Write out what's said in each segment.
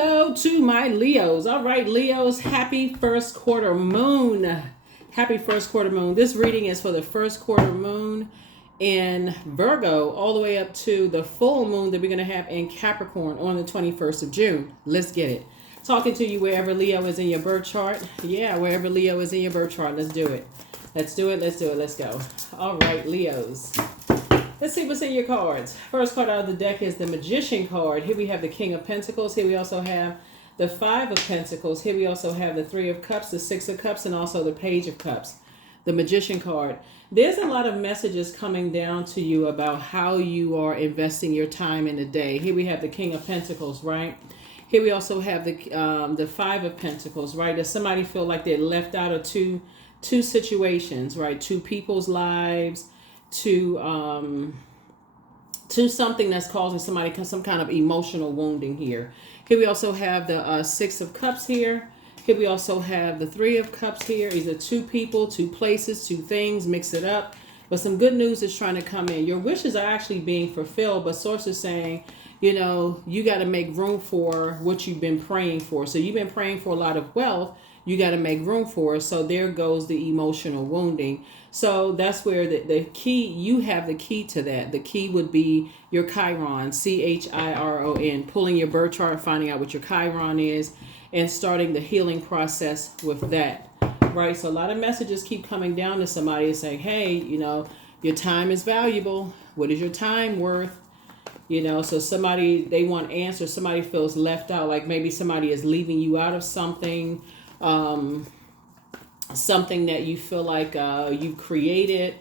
Hello to my Leos. All right, Leos, happy first quarter moon. Happy first quarter moon. This reading is for the first quarter moon in Virgo all the way up to the full moon that we're going to have in Capricorn on the 21st of June. Let's get it. Talking to you wherever Leo is in your birth chart. Yeah, wherever Leo is in your birth chart. Let's do it. Let's do it. Let's do it. Let's go. All right, Leos. Let's see what's in your cards. First card out of the deck is the Magician card. Here we have the King of Pentacles. Here we also have the Five of Pentacles. Here we also have the Three of Cups, the Six of Cups, and also the Page of Cups. The Magician card. There's a lot of messages coming down to you about how you are investing your time in the day. Here we have the King of Pentacles, right? Here we also have the Five of Pentacles, right? Does somebody feel like they're left out of two situations, right? Two people's lives, to something that's causing somebody some kind of emotional wounding here. Here we also have the Six of Cups here. Here we also have the Three of Cups here. These are two people, two places, two things, mix it up. But some good news is trying to come in. Your wishes are actually being fulfilled, but source is saying, you know, you got to make room for what you've been praying for. So you've been praying for a lot of wealth. You got to make room for it. So there goes the emotional wounding. So that's where the key, you have the key to that. The key would be your Chiron, Chiron, pulling your birth chart, finding out what your Chiron is, and starting the healing process with that, right? So a lot of messages keep coming down to somebody saying, hey, you know, your time is valuable. What is your time worth? You know, so somebody, they want answers. Somebody feels left out, like maybe somebody is leaving you out of something. Something that you feel like you created,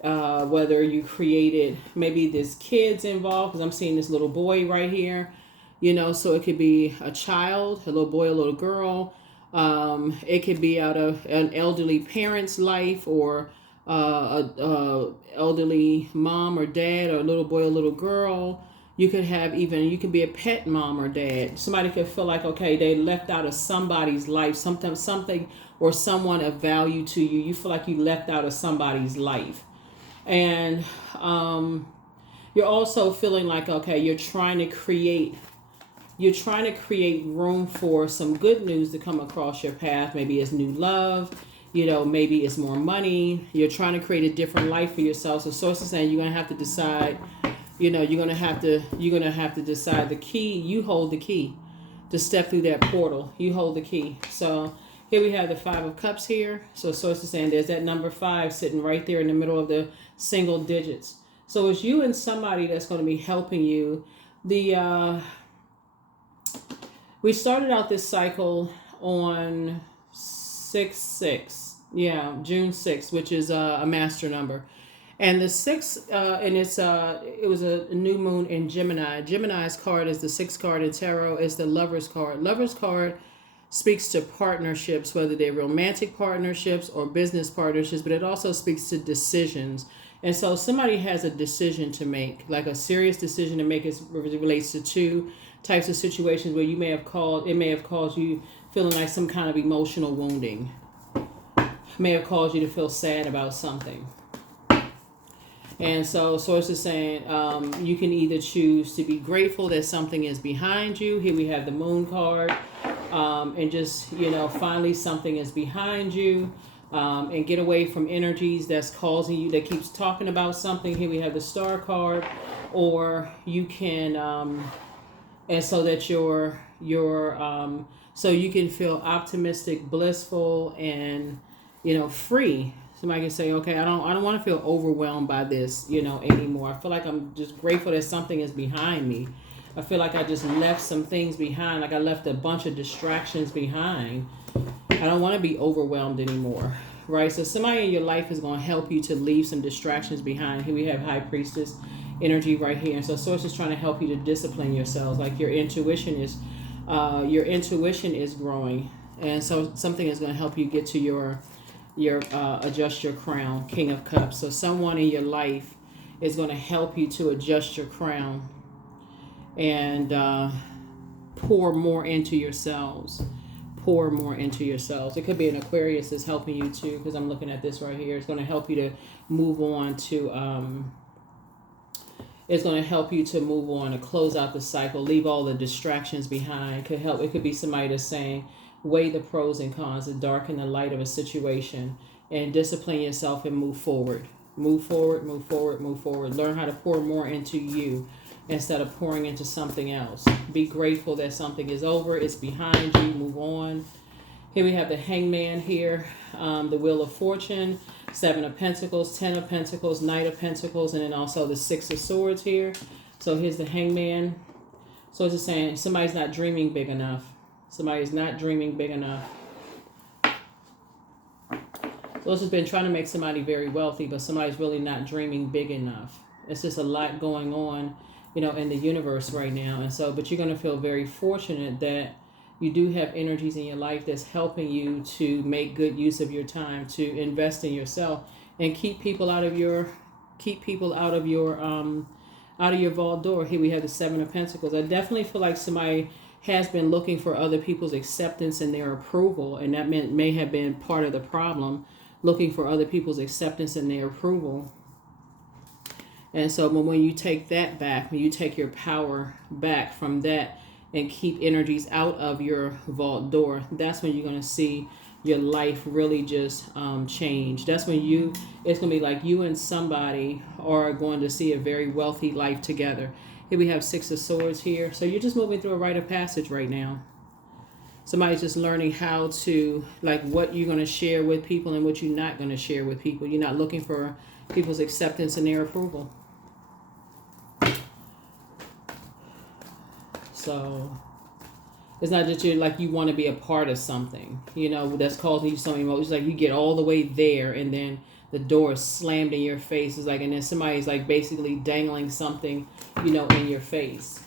whether you created, maybe there's kids involved, because I'm seeing this little boy right here, you know, so it could be a child, a little boy, a little girl. It could be out of an elderly parent's life, or a elderly mom or dad, or a little boy or little girl. You could have you could be a pet mom or dad. Somebody could feel like, okay, they left out of somebody's life, sometimes something or someone of value to you. You feel like you left out of somebody's life. And you're also feeling like, okay, you're trying to create room for some good news to come across your path. Maybe it's new love, you know, maybe it's more money. You're trying to create a different life for yourself. So source is saying you're going to have to decide. You know, you're gonna have to decide the key. You hold the key to step through that portal. You hold the key. So here we have the Five of Cups here. So source is saying there's that number 5 sitting right there in the middle of the single digits. So it's you and somebody that's going to be helping you. We started out this cycle on 6/6. Yeah, June 6th, which is a master number. And the 6, and it was a new moon in Gemini. Gemini's card is the 6th card in tarot. Is the Lover's card. Lover's card speaks to partnerships, whether they're romantic partnerships or business partnerships, but it also speaks to decisions. And so somebody has a decision to make, like a serious decision to make. It relates to two types of situations where it may have caused you feeling like some kind of emotional wounding. May have caused you to feel sad about something. And so source is saying you can either choose to be grateful that something is behind you. Here we have the Moon card. And just, you know, finally something is behind you. And get away from energies that's causing you, that keeps talking about something. Here we have the Star card. Or you can, and so that so you can feel optimistic, blissful, and, you know, free. Somebody can say, okay, I don't want to feel overwhelmed by this, you know, anymore. I feel like I'm just grateful that something is behind me. I feel like I just left some things behind. Like I left a bunch of distractions behind. I don't want to be overwhelmed anymore, right? So somebody in your life is going to help you to leave some distractions behind. Here we have High Priestess energy right here. And so Source is trying to help you to discipline yourselves. Like your intuition is growing. And so something is going to help you get to your adjust your crown. King of Cups. So someone in your life is going to help you to adjust your crown and pour more into yourselves. Pour more into yourselves. It could be an Aquarius that's helping you too, because I'm looking at this right here. It's going to help you to move on to It's going to help you to move on, to close out the cycle, leave all the distractions behind. Could help. It could be somebody that's saying, weigh the pros and cons, the dark and the light of a situation, and discipline yourself and move forward. Move forward, move forward, move forward. Learn how to pour more into you instead of pouring into something else. Be grateful that something is over, it's behind you, move on. Here we have the Hangman here, the Wheel of Fortune, Seven of Pentacles, Ten of Pentacles, Knight of Pentacles, and then also the Six of Swords here. So here's the Hangman. So it's just saying somebody's not dreaming big enough. Somebody's not dreaming big enough. So this has been trying to make somebody very wealthy, but somebody's really not dreaming big enough. It's just a lot going on, you know, in the universe right now. And so, but you're going to feel very fortunate that you do have energies in your life that's helping you to make good use of your time, to invest in yourself, and keep people out of your vault door. Here we have the Seven of Pentacles. I definitely feel like somebody has been looking for other people's acceptance and their approval, and that may have been part of the problem, looking for other people's acceptance and their approval. And so when you take that back, when you take your power back from that and keep energies out of your vault door, that's when you're going to see your life really just change. That's when it's going to be like you and somebody are going to see a very wealthy life together. Here we have Six of Swords here. So you're just moving through a rite of passage right now. Somebody's just learning how to, like, what you're going to share with people and what you're not going to share with people. You're not looking for people's acceptance and their approval. So it's not that you want to be a part of something, you know, that's causing you some emotions. Like you get all the way there and then the door is slammed in your face. It's like, and then somebody's like basically dangling something, you know, in your face.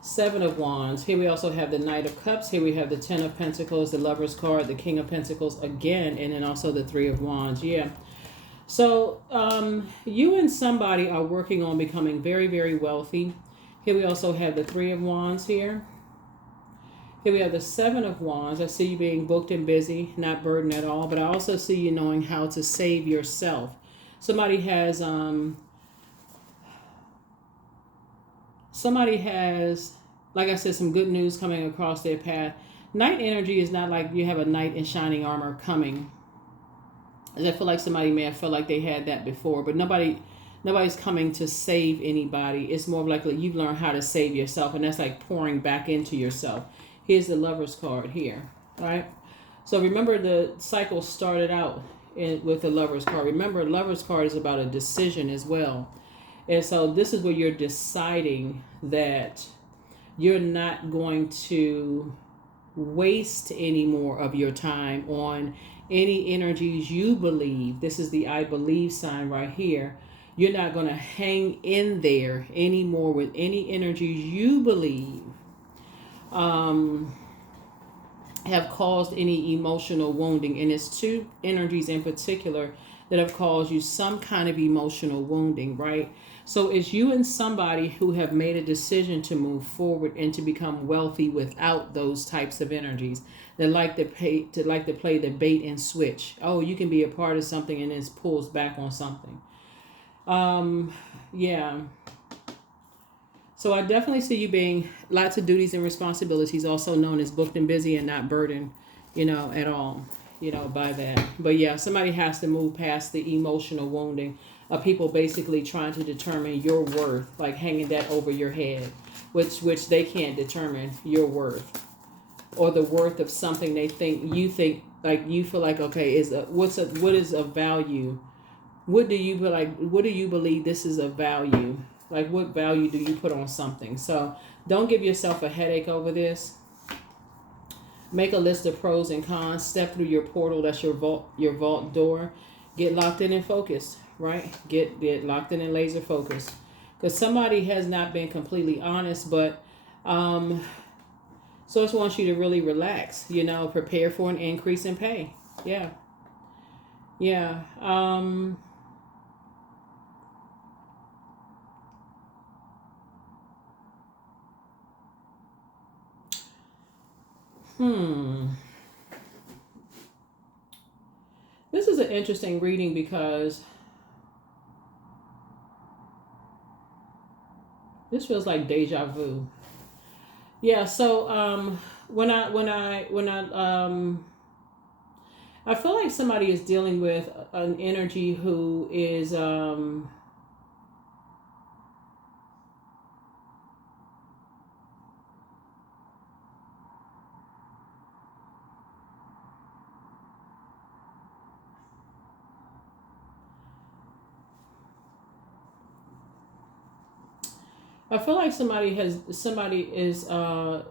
Seven of Wands. Here we also have the Knight of Cups. Here we have the Ten of Pentacles, the Lover's card, the King of Pentacles again, and then also the Three of Wands. Yeah. So you and somebody are working on becoming very, very wealthy. Here we also have the Three of Wands here. Here we have the Seven of Wands. I see you being booked and busy, not burdened at all. But I also see you knowing how to save yourself. Somebody has, like I said, some good news coming across their path. Knight energy is not like you have a knight in shining armor coming. I feel like somebody may have felt like they had that before, but nobody's coming to save anybody. It's more like you've learned how to save yourself, and that's like pouring back into yourself. Here's the Lover's card here, right? So remember the cycle started out with the Lover's card. Remember, Lover's card is about a decision as well. And so this is where you're deciding that you're not going to waste any more of your time on any energies you believe. This is the I believe sign right here. You're not going to hang in there anymore with any energies you believe have caused any emotional wounding. And it's two energies in particular that have caused you some kind of emotional wounding, right? So it's you and somebody who have made a decision to move forward and to become wealthy without those types of energies. They like to play the bait and switch. Oh, you can be a part of something and then it pulls back on something. Yeah. So I definitely see you being lots of duties and responsibilities, also known as booked and busy and not burdened, you know, at all, you know, by that. But yeah, somebody has to move past the emotional wounding of people basically trying to determine your worth, like hanging that over your head, which they can't determine your worth or the worth of something you think like you feel like, okay, what is of value? What do you believe this is of value? Like what value do you put on something? So don't give yourself a headache over this. Make a list of pros and cons. Step through your portal. That's your vault door. Get locked in and focused, right? Get locked in and laser focused. Because somebody has not been completely honest, but so I just want you to really relax, you know, prepare for an increase in pay. Yeah. Yeah. This is an interesting reading because this feels like deja vu. Yeah, so I feel like somebody is dealing with an energy who is I feel like somebody is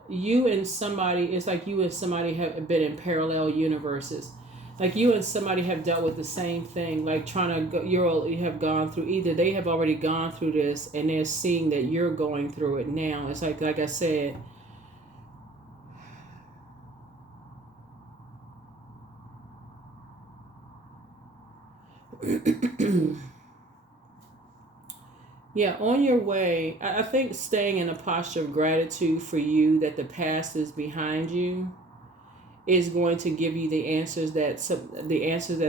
you and somebody, it's like you and somebody have been in parallel universes. Like you and somebody have dealt with the same thing, like trying to go, you have gone through, either they have already gone through this and they're seeing that you're going through it now. It's like I said, yeah, on your way, I think staying in a posture of gratitude for you that the past is behind you is going to give you the answers that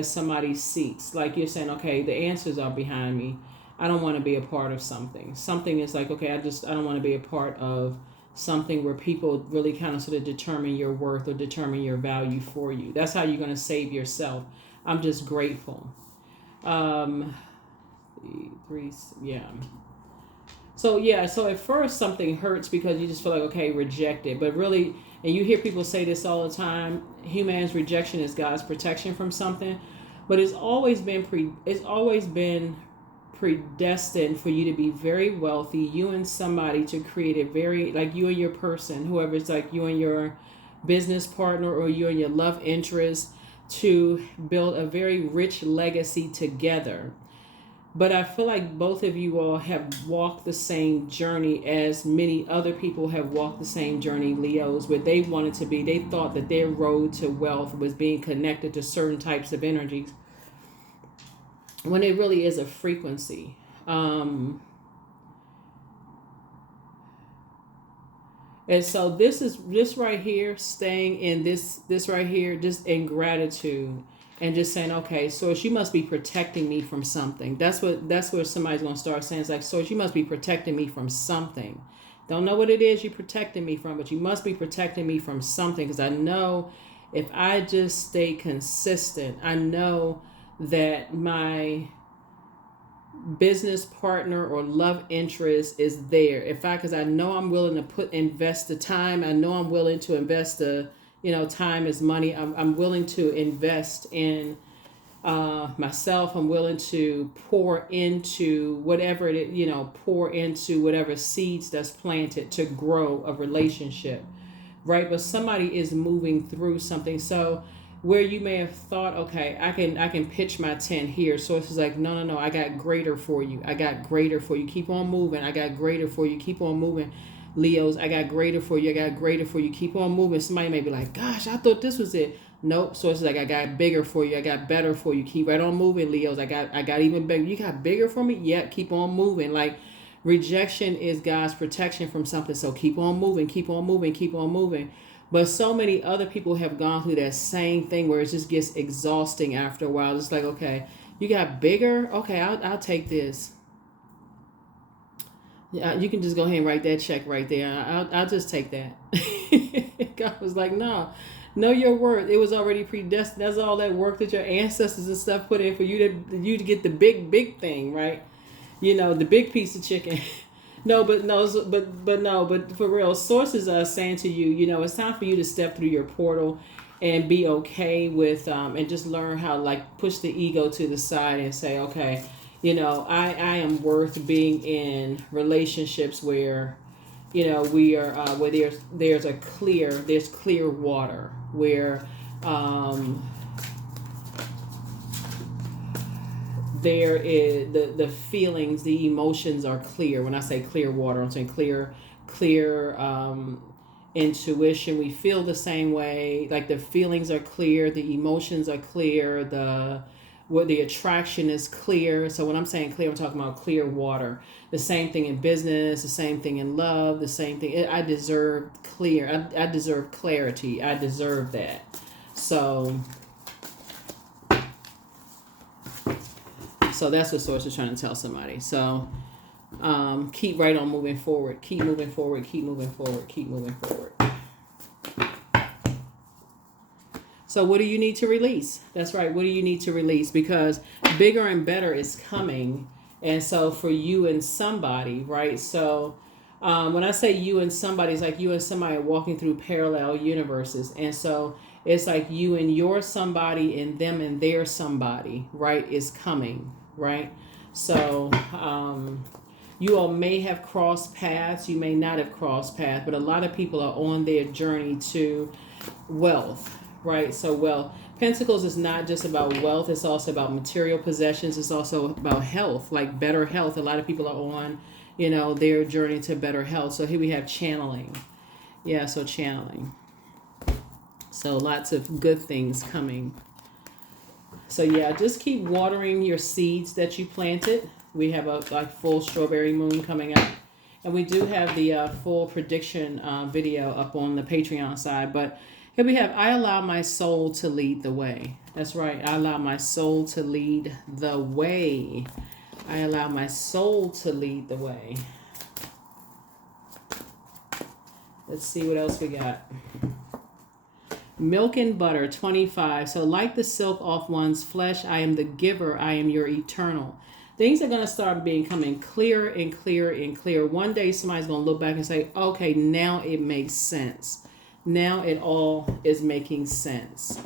somebody seeks. Like you're saying, okay, the answers are behind me. I don't want to be a part of something. Something is like, okay, I don't want to be a part of something where people really kind of sort of determine your worth or determine your value for you. That's how you're going to save yourself. I'm just grateful. Um, three, yeah. So yeah, so at first something hurts because you just feel like, okay, reject it. But really, and you hear people say this all the time, human's rejection is God's protection from something. But it's always been predestined for you to be very wealthy, you and somebody to create a very, like you and your person, whoever, it's like you and your business partner or you and your love interest, to build a very rich legacy together. But I feel like both of you all have walked the same journey as many other people have walked the same journey, Leos, where they wanted to be. They thought that their road to wealth was being connected to certain types of energies when it really is a frequency. And so this right here, staying in this right here, just in gratitude and just saying, okay, Source, you must be protecting me from something. That's where somebody's gonna start saying, it's like, Source, you must be protecting me from something. Don't know what it is you're protecting me from, but you must be protecting me from something, because I know if I just stay consistent, I know that my business partner or love interest is there. Because I know I'm willing to invest the time. I know I'm willing to invest time is money. I'm willing to invest in myself. I'm willing to pour into whatever pour into whatever seeds that's planted to grow a relationship, right? But somebody is moving through something. So where you may have thought, okay, I can pitch my tent here. So it's like, no, I got greater for you. I got greater for you. Keep on moving. I got greater for you. Keep on moving. Leos, I got greater for you. I got greater for you. Keep on moving. Somebody may be like, gosh, I thought this was it. Nope. So it's like, I got bigger for you. I got better for you. Keep right on moving, Leos. I got even bigger. You got bigger for me? Yep. Keep on moving. Like, rejection is God's protection from something. So keep on moving. Keep on moving. Keep on moving. But so many other people have gone through that same thing where it just gets exhausting after a while. It's like, okay, you got bigger? Okay, I'll take this. Yeah, you can just go ahead and write that check right there. I'll just take that. God was like, no, know your worth. It was already predestined. That's all that work that your ancestors and stuff put in for you to get the big thing, right? The big piece of chicken. But for real, sources are saying to you, it's time for you to step through your portal and be okay with and just learn how, like, push the ego to the side and say, okay, I am worth being in relationships where, we are where there's clear water, where there is the feelings, the emotions are clear. When I say clear water, I'm saying clear intuition. We feel the same way. Like, the feelings are clear, the emotions are clear, the attraction is clear. So when I'm saying clear, I'm talking about clear water. The same thing in business, the same thing in love, the same thing. I deserve clear. I deserve clarity. I deserve that. So So that's what Source is trying to tell somebody. So keep right on moving forward. Keep moving forward. Keep moving forward. Keep moving forward. So what do you need to release? That's right. What do you need to release? Because bigger and better is coming. And so for you and somebody, right? So when I say you and somebody, it's like you and somebody are walking through parallel universes. And so it's like you and your somebody and them and their somebody, right, is coming, right? So you all may have crossed paths. You may not have crossed paths. But a lot of people are on their journey to wealth. Right, so Pentacles is not just about wealth. It's also about material possessions. It's also about health, like better health. A lot of people are on, their journey to better health. So here we have channeling. Yeah, so channeling. So lots of good things coming. So yeah, just keep watering your seeds that you planted. We have a full strawberry moon coming up. And we do have the full prediction video up on the Patreon side, but here we have, I allow my soul to lead the way. That's right. I allow my soul to lead the way. I allow my soul to lead the way. Let's see what else we got. Milk and butter, 25. So like the silk off one's flesh, I am the giver. I am your eternal. Things are going to start becoming clearer and clearer and clearer. One day somebody's going to look back and say, okay, now it makes sense. Now it all is making sense.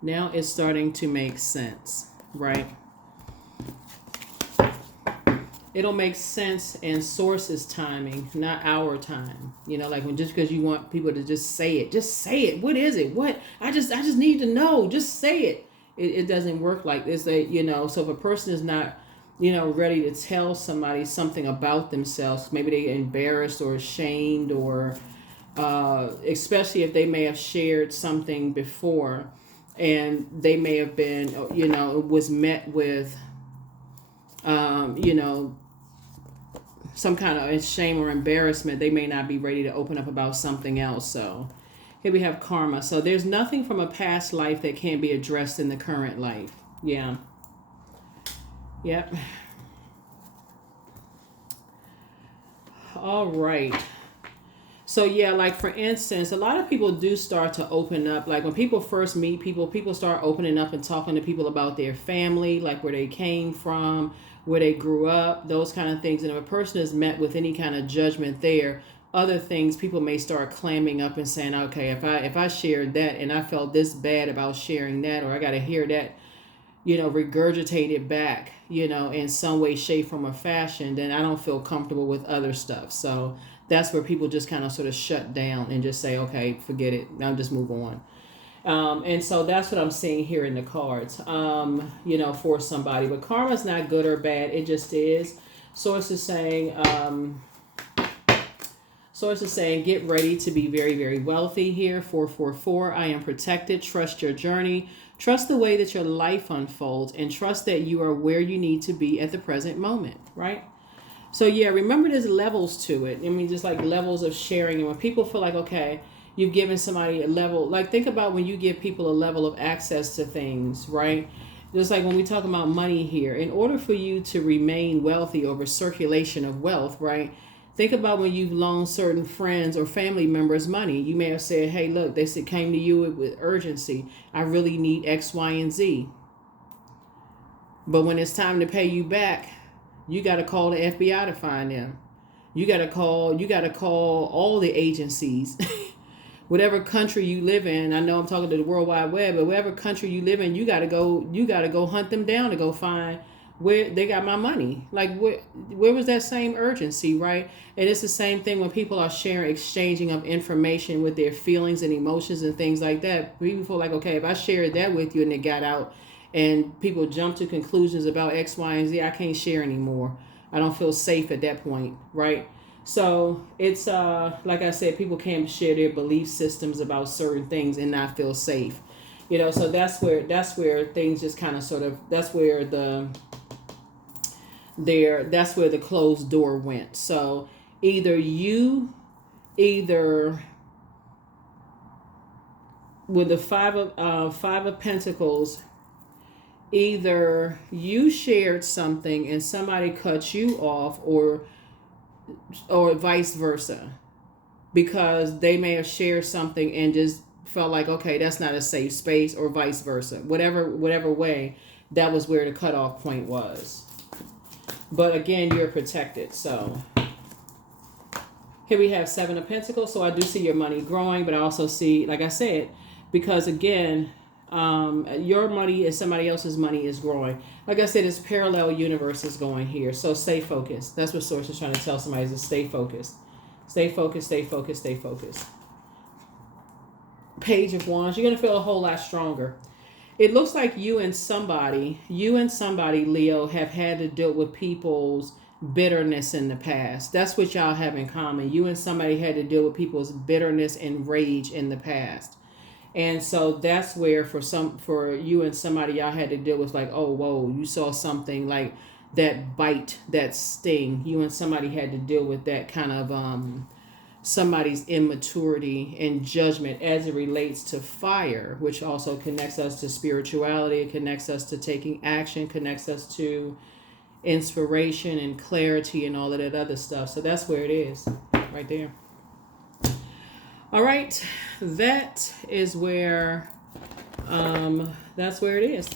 Now it's starting to make sense, right? It'll make sense in Source's timing, not our time. Like when just because you want people to just say it. Just say it. What is it? What? I just need to know. Just say it. It doesn't work like this. So if a person is not, ready to tell somebody something about themselves, maybe they're embarrassed or ashamed or especially if they may have shared something before and they may have been, was met with, some kind of shame or embarrassment. They may not be ready to open up about something else. So here we have karma. So there's nothing from a past life that can't be addressed in the current life. Yeah. Yep. All right. So yeah, like for instance, a lot of people do start to open up. Like when people first meet people start opening up and talking to people about their family, like where they came from, where they grew up, those kind of things. And if a person is met with any kind of judgment there, other things, people may start clamming up and saying, okay, if I shared that and I felt this bad about sharing that, or I got to hear that, regurgitated back, in some way, shape, form, or fashion, then I don't feel comfortable with other stuff. So that's where people just kind of sort of shut down and just say, okay, forget it. Now just move on. And so that's what I'm seeing here in the cards, for somebody. But karma's not good or bad. It just is. Source is saying, get ready to be very, very wealthy here. 444, I am protected. Trust your journey. Trust the way that your life unfolds and trust that you are where you need to be at the present moment, right? So yeah, remember there's levels to it. I mean, just like levels of sharing. And when people feel like, okay, you've given somebody a level, like think about when you give people a level of access to things, right? Just like when we talk about money here, in order for you to remain wealthy over circulation of wealth, right? Think about when you've loaned certain friends or family members money. You may have said, hey, look, they said came to you with urgency. I really need X, Y, and Z. But when it's time to pay you back, you got to call the FBI to find them. You got to call all the agencies. Whatever country you live in, I know I'm talking to the World Wide Web, but whatever country you live in, you got to go hunt them down to go find where they got my money. Like where was that same urgency, right? And it's the same thing when people are exchanging of information with their feelings and emotions and things like that. People feel like, okay, if I shared that with you and it got out and people jump to conclusions about X, Y, and Z, I can't share anymore. I don't feel safe at that point, right? So it's like I said, people can't share their belief systems about certain things and not feel safe. So that's where things just kind of sort of, that's where the closed door went. So either with the five of Pentacles, either you shared something and somebody cut you off, or vice versa, because they may have shared something and just felt like, okay, that's not a safe space, or vice versa. Whatever way, that was where the cutoff point was. But again, you're protected. So here we have Seven of Pentacles. So I do see your money growing, but I also see, like I said, because again, your money and somebody else's money is growing. Like I said, it's parallel universes going here. So stay focused. That's what Source is trying to tell somebody, is to stay focused. Stay focused, stay focused, stay focused. Page of Wands. You're going to feel a whole lot stronger. It looks like you and somebody, Leo, have had to deal with people's bitterness in the past. That's what y'all have in common. You and somebody had to deal with people's bitterness and rage in the past. And so that's where for you and somebody, y'all had to deal with, like, oh, whoa, you saw something like that bite, that sting. You and somebody had to deal with that kind of somebody's immaturity and judgment as it relates to fire, which also connects us to spirituality. It connects us to taking action, connects us to inspiration and clarity and all of that other stuff. So that's where it is, right there. All right, that is where, that's where it is.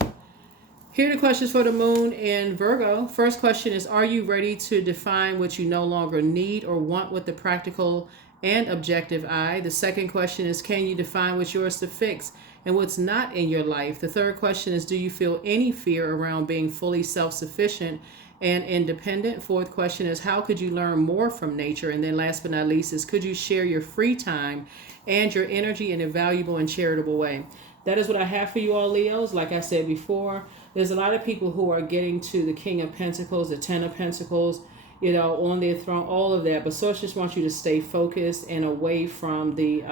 Here are the questions for the moon in Virgo. First question is, are you ready to define what you no longer need or want with the practical and objective eye? The second question is, can you define what's yours to fix and what's not in your life? The third question is, do you feel any fear around being fully self-sufficient and independent? Fourth question is, how could you learn more from nature? And then last but not least is, could you share your free time and your energy in a valuable and charitable way? That is what I have for you all, Leos. Like I said before, there's a lot of people who are getting to the King of Pentacles, the Ten of Pentacles, on their throne, all of that. But Source just wants you to stay focused and away from the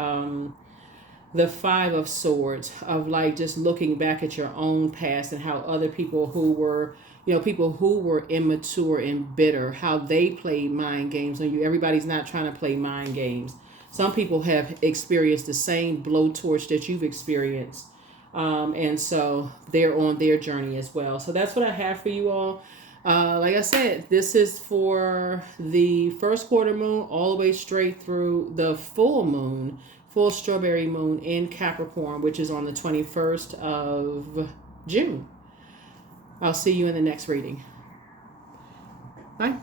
Five of Swords, of like just looking back at your own past and how other people who were, people who were immature and bitter, how they played mind games on you. Everybody's not trying to play mind games. Some people have experienced the same blowtorch that you've experienced. And so they're on their journey as well. So that's what I have for you all. Like I said, this is for the first quarter moon all the way straight through the full strawberry moon in Capricorn, which is on the 21st of June. I'll see you in the next reading. Bye.